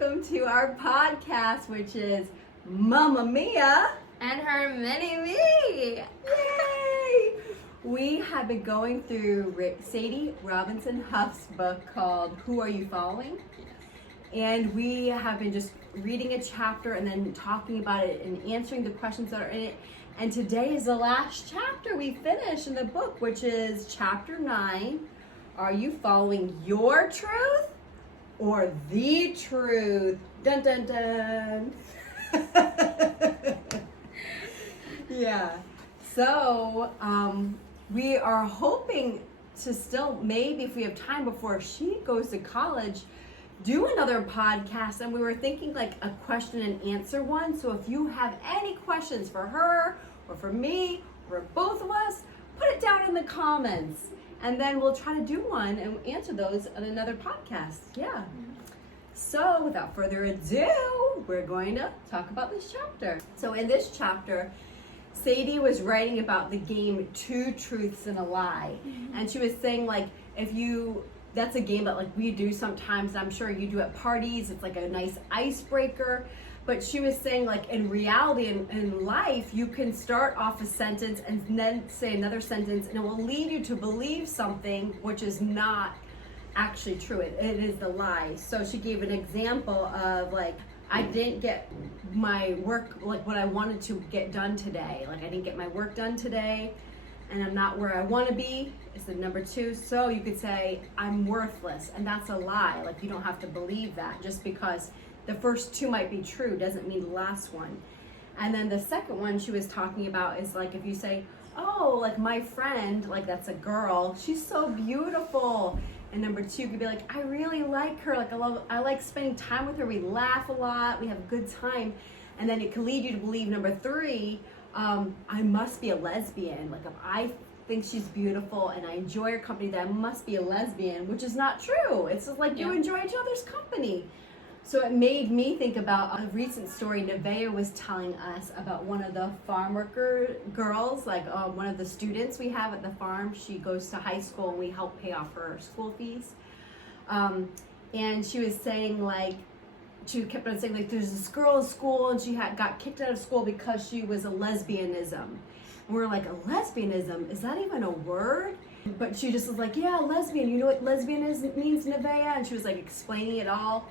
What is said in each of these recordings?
welcome to our podcast, which is Mamma Mia and her mini me. Yay! We have been going through Sadie Robinson Huff's book called Who Are You Following? And we have been just reading a chapter and then talking about it and answering the questions that are in it. And today is the last chapter we finish in the book, which is chapter 9. Are you following your truth or the truth? Dun dun dun. Yeah. So we are hoping to still, maybe if we have time before she goes to college, do another podcast. And we were thinking like a question and answer one. So if you have any questions for her or for me or both of us, put it down in the comments. And then we'll try to do one and answer those on another podcast. Yeah. So without further ado, we're going to talk about this chapter. So in this chapter, Sadie was writing about the game Two Truths and a Lie. Mm-hmm. And she was saying like, that's a game that like we do sometimes. I'm sure you do at parties. It's like a nice icebreaker. But she was saying like in reality, in life, you can start off a sentence and then say another sentence and it will lead you to believe something which is not actually true. It is the lie. So she gave an example of like, I didn't get my work, like what I wanted to get done today. Like I didn't get my work done today and I'm not where I want to be. It's the number 2. So you could say I'm worthless, and that's a lie. Like you don't have to believe that. Just because the first 2 might be true doesn't mean the last one. And then the second one she was talking about is like if you say, oh, like my friend, like that's a girl, she's so beautiful. And number 2 could be like, I really like her. Like I like spending time with her. We laugh a lot. We have a good time. And then it can lead you to believe number 3, I must be a lesbian. Like if I think she's beautiful and I enjoy her company, that I must be a lesbian, which is not true. It's just like you enjoy each other's company. So it made me think about a recent story Nevaeh was telling us about one of the farm worker girls, like one of the students we have at the farm. She goes to high school and we help pay off her school fees. And she was saying like, she kept on saying like there's this girl in school and she got kicked out of school because she was a lesbianism. And we're like, a lesbianism? Is that even a word? But she just was like, yeah, lesbian. You know what lesbianism means, Nevaeh? And she was like explaining it all.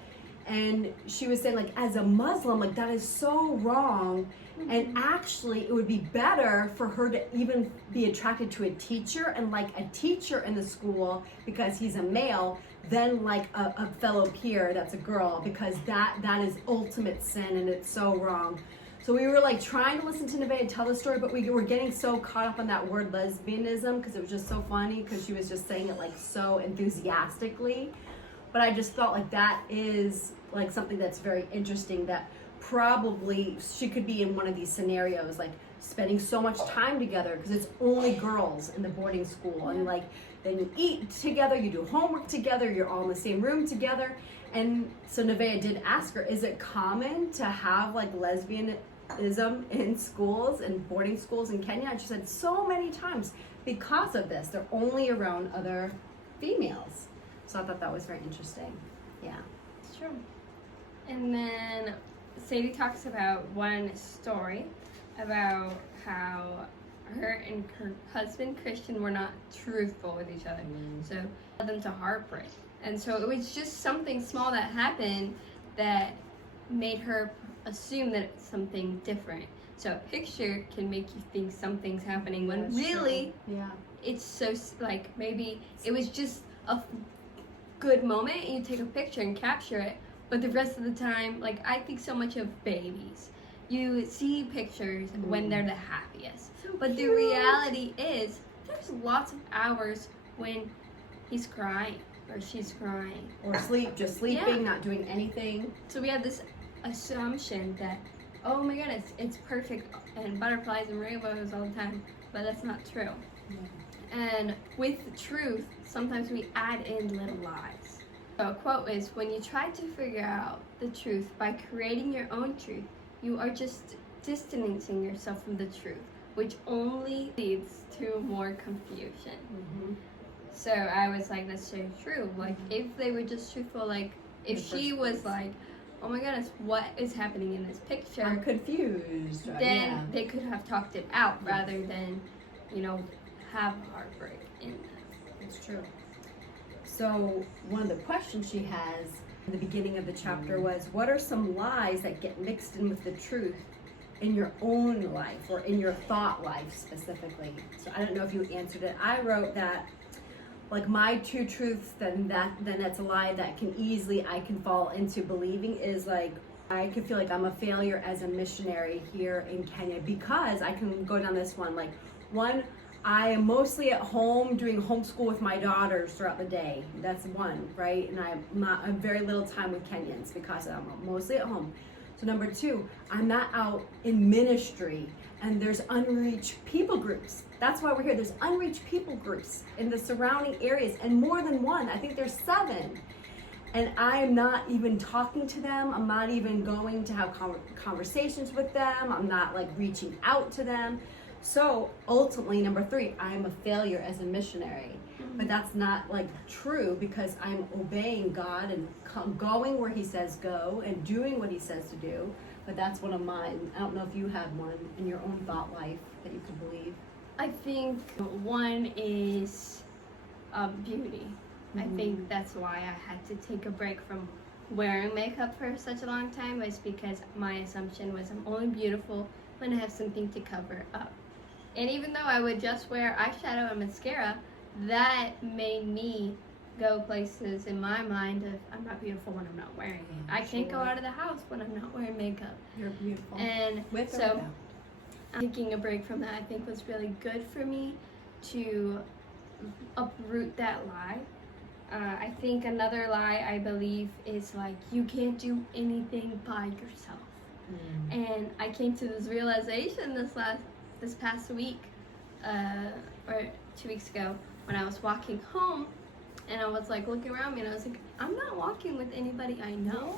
And she was saying like, as a Muslim, like that is so wrong. Mm-hmm. And actually it would be better for her to even be attracted to a teacher and like a teacher in the school because he's a male than like a fellow peer that's a girl, because that is ultimate sin and it's so wrong. So we were like trying to listen to Nevaeh and tell the story, but we were getting so caught up on that word lesbianism because it was just so funny because she was just saying it like so enthusiastically. But I just felt like that is like something that's very interesting, that probably she could be in one of these scenarios, like spending so much time together because it's only girls in the boarding school. And like then you eat together, you do homework together, you're all in the same room together. And so Nevaeh did ask her, is it common to have like lesbianism in schools and boarding schools in Kenya? And she said so many times because of this. They're only around other females. So I thought that was very interesting. Yeah. It's true. And then Sadie talks about one story about how her and her husband Christian were not truthful with each other. So it led them to heartbreak. And so it was just something small that happened that made her assume that it's something different. So a picture can make you think something's happening when That's really it's so like maybe it was just a good moment and you take a picture and capture it, but the rest of the time, like I think so much of babies, you see pictures when they're the happiest, but the reality is there's lots of hours when he's crying or she's crying or just sleeping, not doing anything. So we have this assumption that, oh my goodness, it's perfect and butterflies and rainbows all the time, but that's not true. And with truth, sometimes we add in little lies. So a quote is, when you try to figure out the truth by creating your own truth, you are just distancing yourself from the truth, which only leads to more confusion. Mm-hmm. So I was like, that's so true. Like, if they were just truthful, like, if she was like, oh my goodness, what is happening in this picture? I'm confused. Then they could have talked it out rather than, have heartbreak in this. It's true. So one of the questions she has in the beginning of the chapter was, what are some lies that get mixed in with the truth in your own life or in your thought life specifically? So I don't know if you answered it. I wrote that, like, my two truths, then that's a lie that I can fall into believing is like, I could feel like I'm a failure as a missionary here in Kenya because I can go down this one. Like, one, I am mostly at home doing homeschool with my daughters throughout the day. That's one, right? And I'm very little time with Kenyans because I'm mostly at home. So number two, I'm not out in ministry and there's unreached people groups. That's why we're here. There's unreached people groups in the surrounding areas and more than one. I think there's 7. And I'm not even talking to them. I'm not even going to have conversations with them. I'm not like reaching out to them. So ultimately, number 3, I'm a failure as a missionary. But that's not like true because I'm obeying God and going where He says go and doing what He says to do. But that's one of mine. I don't know if you have one in your own thought life that you could believe. I think one is beauty. I think that's why I had to take a break from wearing makeup for such a long time, was because my assumption was I'm only beautiful when I have something to cover up. And even though I would just wear eyeshadow and mascara, that made me go places in my mind of I'm not beautiful when I'm not wearing it. I can't go out of the house when I'm not wearing makeup. You're beautiful. And With or so without? taking a break from that I think was really good for me to uproot that lie. I think another lie I believe is like you can't do anything by yourself. And I came to this realization this past week, or 2 weeks ago, when I was walking home, and I was like looking around me, and I was like, I'm not walking with anybody I know.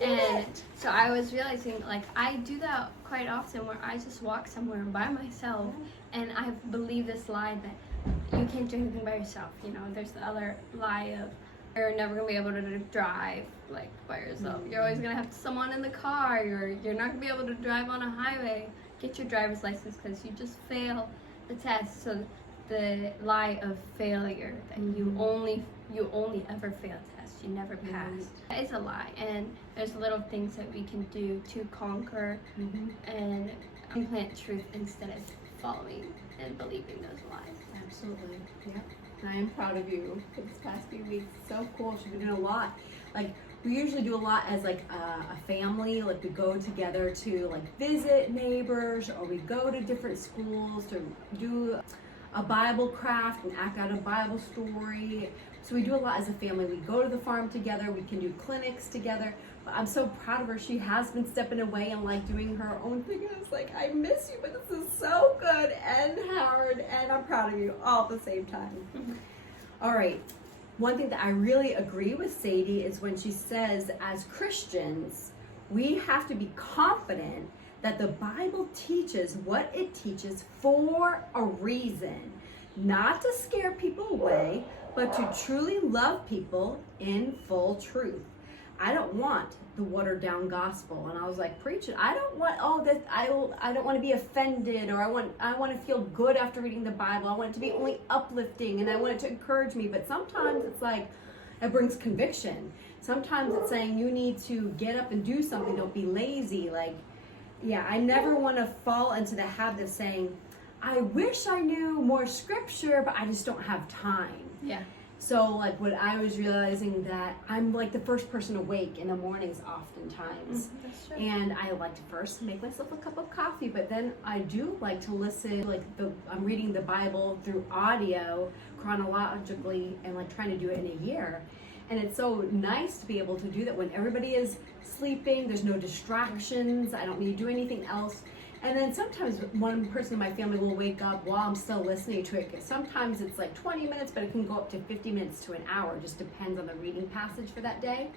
And so I was realizing, like, I do that quite often, where I just walk somewhere by myself, and I believe this lie that you can't do anything by yourself. There's the other lie of you're never gonna be able to drive like by yourself. You're always gonna have someone in the car. You're not gonna be able to drive on a highway. Get your driver's license because you just fail the test. So the lie of failure, that you only ever fail tests, you never pass. That is a lie, and there's little things that we can do to conquer and implant truth instead of following and believing those lies. Absolutely. Yeah. I am proud of you for this past few weeks. So cool. She's been doing a lot. Like, we usually do a lot as like a family. Like, we go together to like visit neighbors, or we go to different schools to do a Bible craft and act out a Bible story. So we do a lot as a family. We go to the farm together. We can do clinics together. But I'm so proud of her. She has been stepping away and like doing her own thing. And it's like, I miss you, but this is so good and hard, and I'm proud of you all at the same time. All right. One thing that I really agree with Sadie is when she says, as Christians, we have to be confident that the Bible teaches what it teaches for a reason, not to scare people away, but to truly love people in full truth. I don't want the watered down gospel. And I was like, preach it. I don't want I don't want to be offended, or I want to feel good after reading the Bible. I want it to be only uplifting, and I want it to encourage me. But sometimes it's like it brings conviction. Sometimes it's saying you need to get up and do something. Don't be lazy. Like, yeah, I never want to fall into the habit of saying, I wish I knew more scripture, but I just don't have time. Yeah. So, like, what I was realizing that I'm like the first person awake in the mornings oftentimes. That's true. And I like to first make myself a cup of coffee, but then I do like to listen, like I'm reading the Bible through audio chronologically and like trying to do it in a year. And it's so nice to be able to do that when everybody is sleeping, there's no distractions, I don't need to do anything else. And then sometimes one person in my family will wake up while I'm still listening to it. Sometimes it's like 20 minutes, but it can go up to 50 minutes to an hour. It just depends on the reading passage for that day.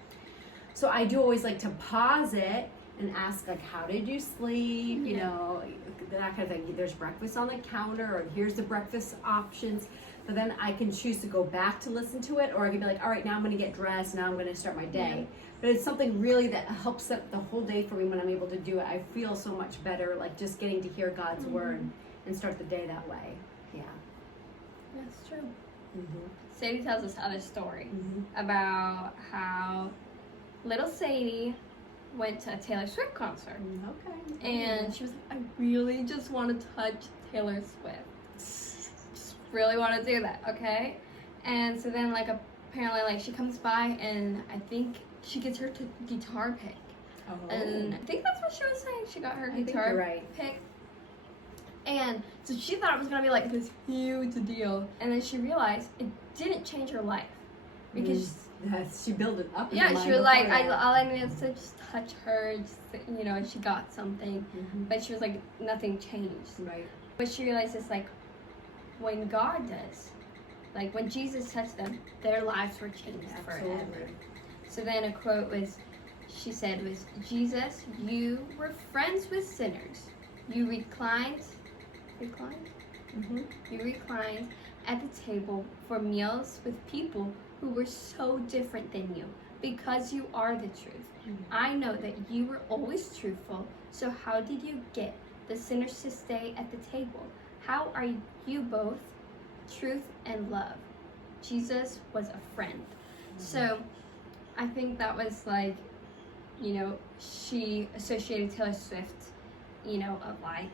So I do always like to pause it and ask, like, how did you sleep? You know, that kind of thing. There's breakfast on the counter, or here's the breakfast options. but then I can choose to go back to listen to it, or I can be like, all right, now I'm going to get dressed, now I'm going to start my day. Yeah. But it's something really that helps set the whole day for me when I'm able to do it. I feel so much better, like just getting to hear God's word and start the day that way. Yeah. That's true. Mm-hmm. Sadie tells us other story Mm-hmm. about how little Sadie went to a Taylor Swift concert. Okay. And she was like, I really just want to touch Taylor Swift. Just really want to do that, okay? And so then, like, apparently, like, she comes by and I think she gets her guitar pick. Oh. And I think that's what she was saying. She got her I think guitar you're right. pick. And so she thought it was going to be, like, this huge deal. And then she realized it didn't change her life. Because She built it up. In yeah, her mind she was like, before that. all I needed to just touch her, just, you know, and she got something. Mhm. But she was like, nothing changed. Right. What she realized is like, when God does, like when Jesus touched them, their lives were changed forever. Absolutely. So then a quote was, she said was, Jesus, you were friends with sinners. You reclined? Mm-hmm. You reclined at the table for meals with people who were so different than you, because you are the truth. I know that you were always truthful, so how did you get the sinners to stay at the table? How are you both truth and love? Jesus was a friend. So I think that was like, you know, she associated Taylor Swift, you know, of like,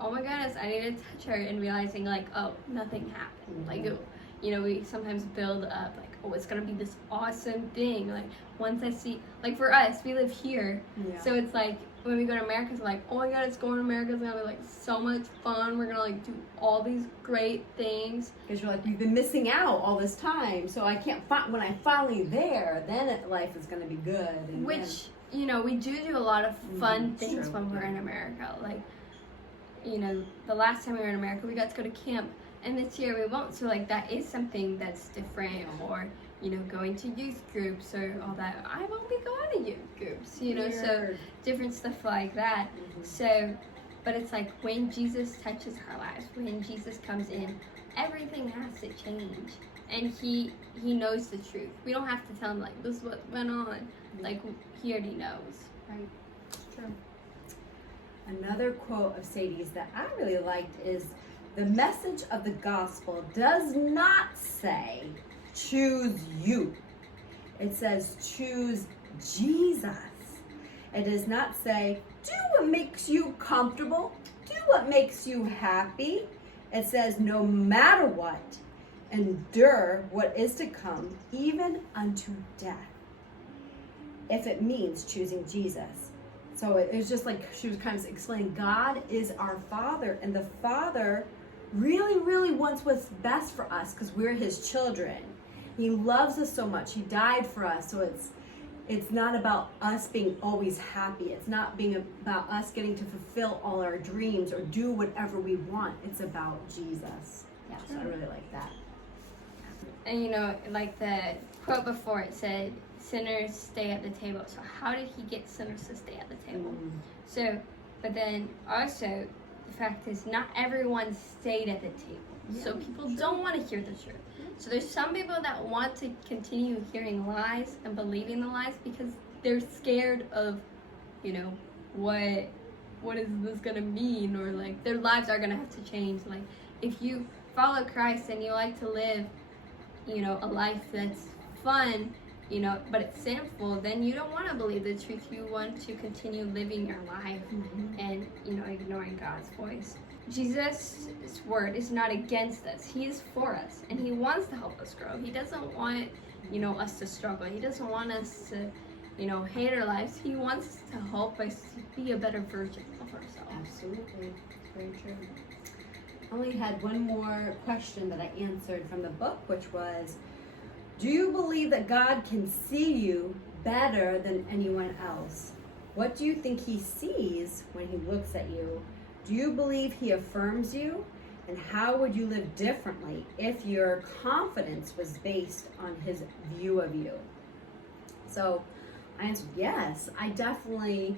oh my goodness, I need to touch her, and realizing like, oh, nothing happened. Like, you know, we sometimes build up like, oh, it's gonna be this awesome thing. Like, once I see, like for us, we live here, Yeah. so it's like when we go to America, it's like, oh my god, it's going to America. It's gonna be like so much fun. We're gonna like do all these great things. Because you're like, we've been missing out all this time, so I can't find, when I'm finally there, then life is going to be good. And Which, you know, we do a lot of fun it's things true, when we're yeah. in America. Like, you know, the last time we were in America, we got to go to camp, and this year we won't. So, like, that is something that's different, or, you know, going to youth groups or all that. I won't be going to youth groups, you know, so Weird. different stuff like that. So, but it's like when Jesus touches our lives, when Jesus comes in, everything has to change. And he knows the truth. We don't have to tell him, like, this is what went on. Like, he already knows. Right. It's true. Another quote of Sadie's that I really liked is, the message of the gospel does not say, choose you. It says, choose Jesus. It does not say, do what makes you comfortable. Do what makes you happy. It says, no matter what, endure what is to come, even unto death, if it means choosing Jesus. So it was just like she was kind of explaining, God is our Father, and the Father really, really wants what's best for us because we're his children. He loves us so much. He died for us. So it's not about us being always happy. It's not being about us getting to fulfill all our dreams or do whatever we want. It's about Jesus. Yeah, so I really like that. And, you know, like the quote before, it said, sinners stay at the table. So how did he get sinners to stay at the table? So, but then also, the fact is, not everyone stayed at the table. So people don't want to hear the truth. So there's some people that want to continue hearing lies and believing the lies because they're scared of, you know, what is this gonna mean, or like their lives are gonna have to change. Like, if you follow Christ and you like to live, you know, a life that's fun, you know, but it's sinful, then you don't want to believe the truth. You want to continue living your life and, you know, ignoring God's voice. Jesus' word is not against us. He is for us, and he wants to help us grow. He doesn't want, you know, us to struggle. He doesn't want us to, you know, hate our lives. He wants to help us be a better version of ourselves. Absolutely. Very true. I only had one more question that I answered from the book, which was, do you believe that God can see you better than anyone else? What do you think he sees when he looks at you? Do you believe he affirms you? And how would you live differently if your confidence was based on his view of you? So I answered, yes, I definitely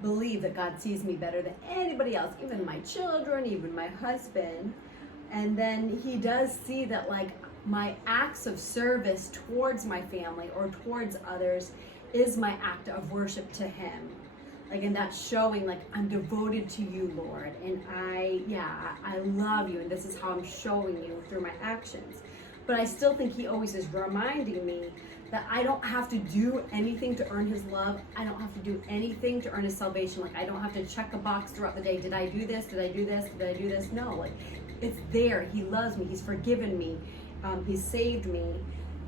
believe that God sees me better than anybody else, even my children, even my husband. And then he does see that like my acts of service towards my family or towards others is my act of worship to him. Like, and that's showing like I'm devoted to you, Lord, and I love you, and this is how I'm showing you through my actions. But I still think he always is reminding me that I don't have to do anything to earn his love. I don't have to do anything to earn his salvation. Like, I don't have to check a box throughout the day. Did I do this? Did I do this? Did I do this? No, like, it's there. He loves me. He's forgiven me. He's saved me.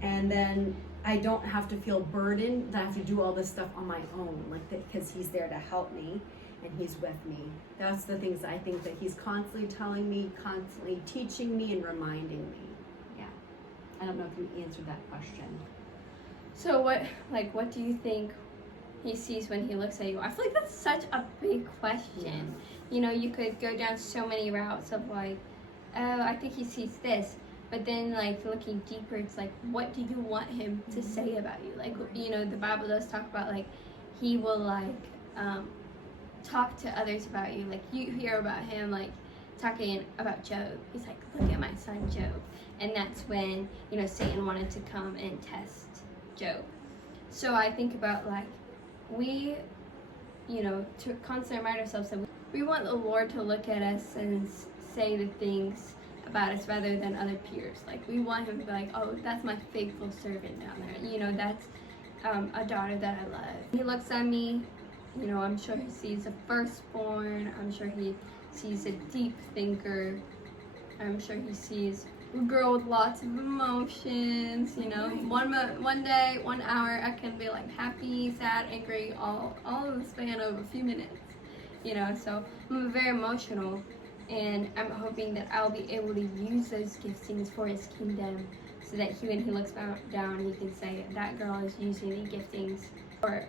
And then I don't have to feel burdened that I have to do all this stuff on my own, like, because he's there to help me and he's with me. That's the things that I think that he's constantly telling me, constantly teaching me and reminding me. Yeah. I don't know if you answered that question. So what do you think he sees when he looks at you? I feel like that's such a big question. You know, you could go down so many routes of like, oh, I think he sees this. But then, like, looking deeper, it's like, what do you want him to say about you? Like, you know, the Bible does talk about, like, he will, like, talk to others about you. Like, you hear about him, like, talking about Job. He's like, look at my son Job. And that's when, you know, Satan wanted to come and test Job. So I think about, like, we, you know, to constantly remind ourselves that we want the Lord to look at us and say the things about us rather than other peers. Like, we want him to be like, oh, that's my faithful servant down there. You know, that's a daughter that I love. He looks at me, you know, I'm sure he sees a firstborn. I'm sure he sees a deep thinker. I'm sure he sees a girl with lots of emotions. You know, one day, 1 hour, I can be like happy, sad, angry, all in the span of a few minutes. You know, so I'm very emotional. And I'm hoping that I'll be able to use those giftings for his kingdom so that when he looks down, he can say, that girl is using the giftings for,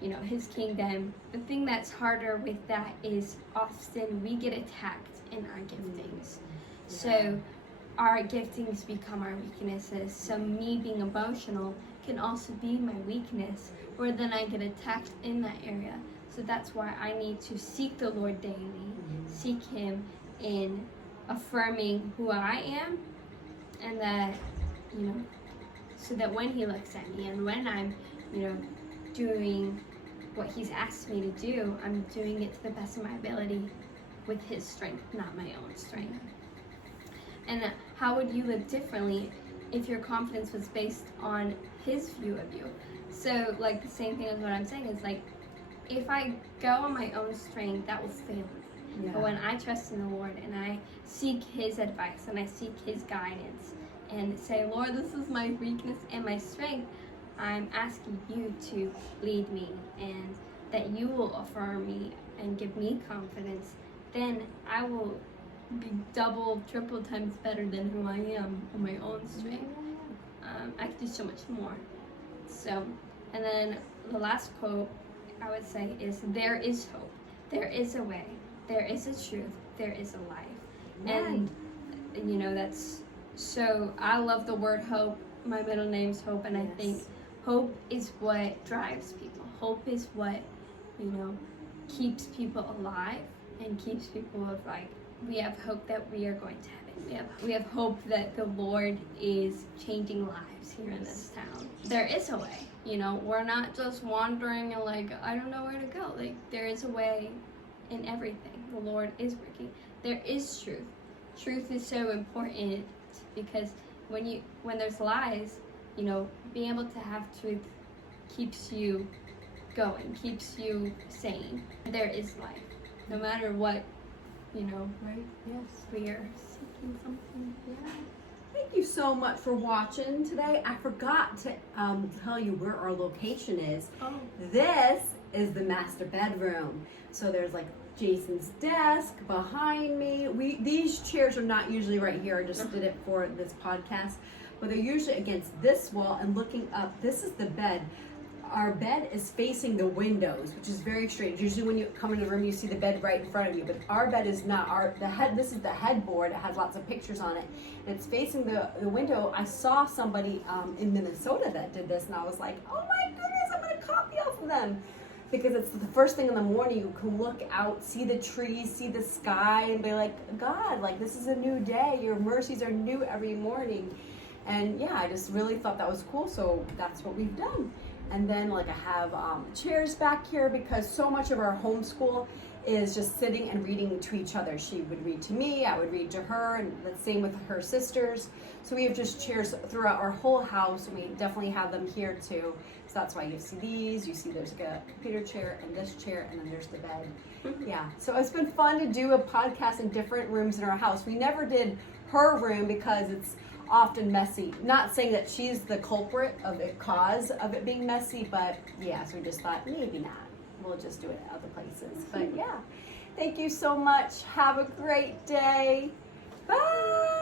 you know, his kingdom. The thing that's harder with that is often we get attacked in our giftings. So our giftings become our weaknesses. So me being emotional can also be my weakness, where then I get attacked in that area. So that's why I need to seek the Lord daily, seek him in affirming who I am, and that, you know, so that when he looks at me and when I'm, you know, doing what he's asked me to do, I'm doing it to the best of my ability with his strength, not my own strength. And how would you live differently if your confidence was based on his view of you? So, like, the same thing as what I'm saying is, like, if I go on my own strength, that will fail me. Yeah. But when I trust in the Lord and I seek his advice and I seek his guidance and say, Lord, this is my weakness and my strength, I'm asking you to lead me and that you will affirm me and give me confidence, then I will be double, triple times better than who I am on my own strength. I can do so much more. So, and then the last quote I would say is, there is hope, there is a way, there is a truth, there is a life. Right. And you know, that's so, I love the word hope. My middle name's Hope, and I think hope is what drives people. Hope is what, you know, keeps people alive and keeps people of like, we have hope that we are going to heaven. We have hope that the Lord is changing lives here in this town. There is a way. You know, we're not just wandering and like, I don't know where to go. Like, there is a way in everything. The Lord is working. There is truth. Truth is so important because when there's lies, you know, being able to have truth keeps you going, keeps you sane. There is life. No matter what, you know, right? Yes. We are seeking something. Yeah. Thank you so much for watching today. I forgot to tell you where our location is. Oh. This is the master bedroom. So there's like Jason's desk behind me. These chairs are not usually right here. I just did it for this podcast. But they're usually against this wall and looking up. This is the bed. Our bed is facing the windows, which is very strange. Usually when you come in the room, you see the bed right in front of you, but our bed is not. This is the headboard. It has lots of pictures on it. And it's facing the window. I saw somebody in Minnesota that did this, and I was like, oh my goodness, I'm going to copy off of them. because it's the first thing in the morning. You can look out, see the trees, see the sky, and be like, God, like this is a new day. Your mercies are new every morning. And yeah, I just really thought that was cool. So that's what we've done. And then like I have chairs back here because so much of our homeschool is just sitting and reading to each other. She would read to me, I would read to her, and the same with her sisters. So we have just chairs throughout our whole house, and we definitely have them here too. So that's why you see these, you see there's like a computer chair and this chair, and then there's the bed. Yeah, so it's been fun to do a podcast in different rooms in our house. We never did her room because it's often messy. Not saying that she's the culprit of the cause of it being messy, but yeah, so we just thought maybe not. We'll just do it at other places. But yeah, thank you so much. Have a great day. Bye.